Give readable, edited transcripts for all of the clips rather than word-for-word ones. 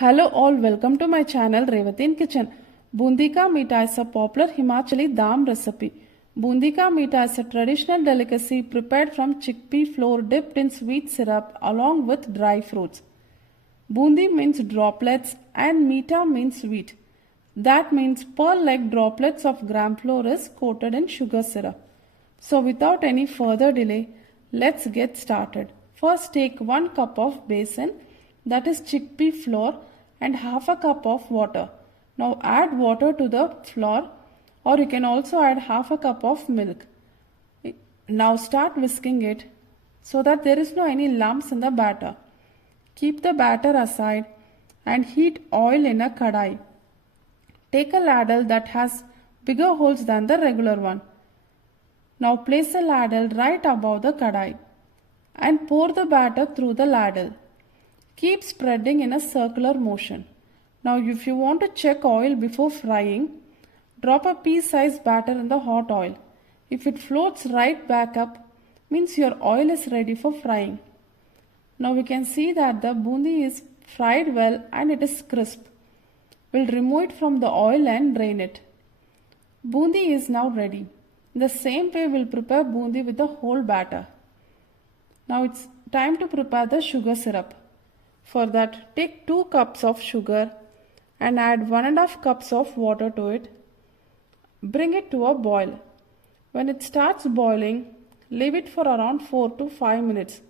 Hello all, welcome to my channel Revathi in Kitchen. Boondi Ka Meethai is a popular Himachali Dham recipe. Boondi Ka Meethai is a traditional delicacy prepared from chickpea flour dipped in sweet syrup along with dry fruits. Boondi means droplets and Meetha means sweet. That means pearl-like droplets of gram flour is coated in sugar syrup. So without any further delay, let's get started. First take 1 cup of besan, that is chickpea flour, and half a cup of water. Now add water to the flour, or you can also add half a cup of milk. Now start whisking it so that there is no any lumps in the batter. Keep the batter aside and heat oil in a kadai. Take a ladle that has bigger holes than the regular one. Now place the ladle right above the kadai and pour the batter through the ladle. Keep spreading in a circular motion. Now if you want to check oil before frying, drop a pea-sized batter in the hot oil. If it floats right back up, means your oil is ready for frying. Now we can see that the boondi is fried well and it is crisp. We'll remove it from the oil and drain it. Boondi is now ready. In the same way we'll prepare boondi with the whole batter. Now it's time to prepare the sugar syrup. For that, take 2 cups of sugar and add 1.5 cups of water to it. Bring it to a boil. When it starts boiling, leave it for around 4 to 5 minutes.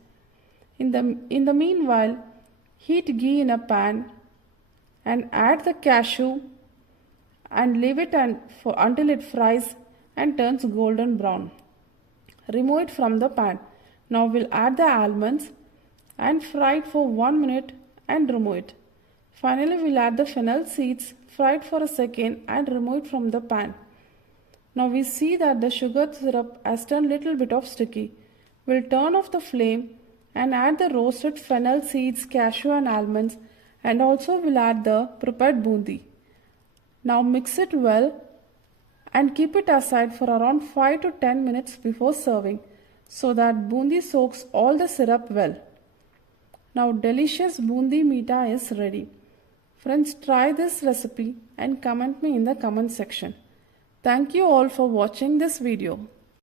In the meanwhile, heat ghee in a pan and add the cashew and leave it until it fries and turns golden brown. Remove it from the pan. Now we'll add the almonds and fry it for 1 minute and remove it. Finally, we'll add the fennel seeds, fry it for a second and remove it from the pan. Now we see that the sugar syrup has turned little bit of sticky. We'll turn off the flame and add the roasted fennel seeds, cashew and almonds, and also we'll add the prepared boondi. Now mix it well and keep it aside for around 5 to 10 minutes before serving so that boondi soaks all the syrup well. Now delicious Boondi Meetha is ready. Friends, try this recipe and comment me in the comment section. Thank you all for watching this video.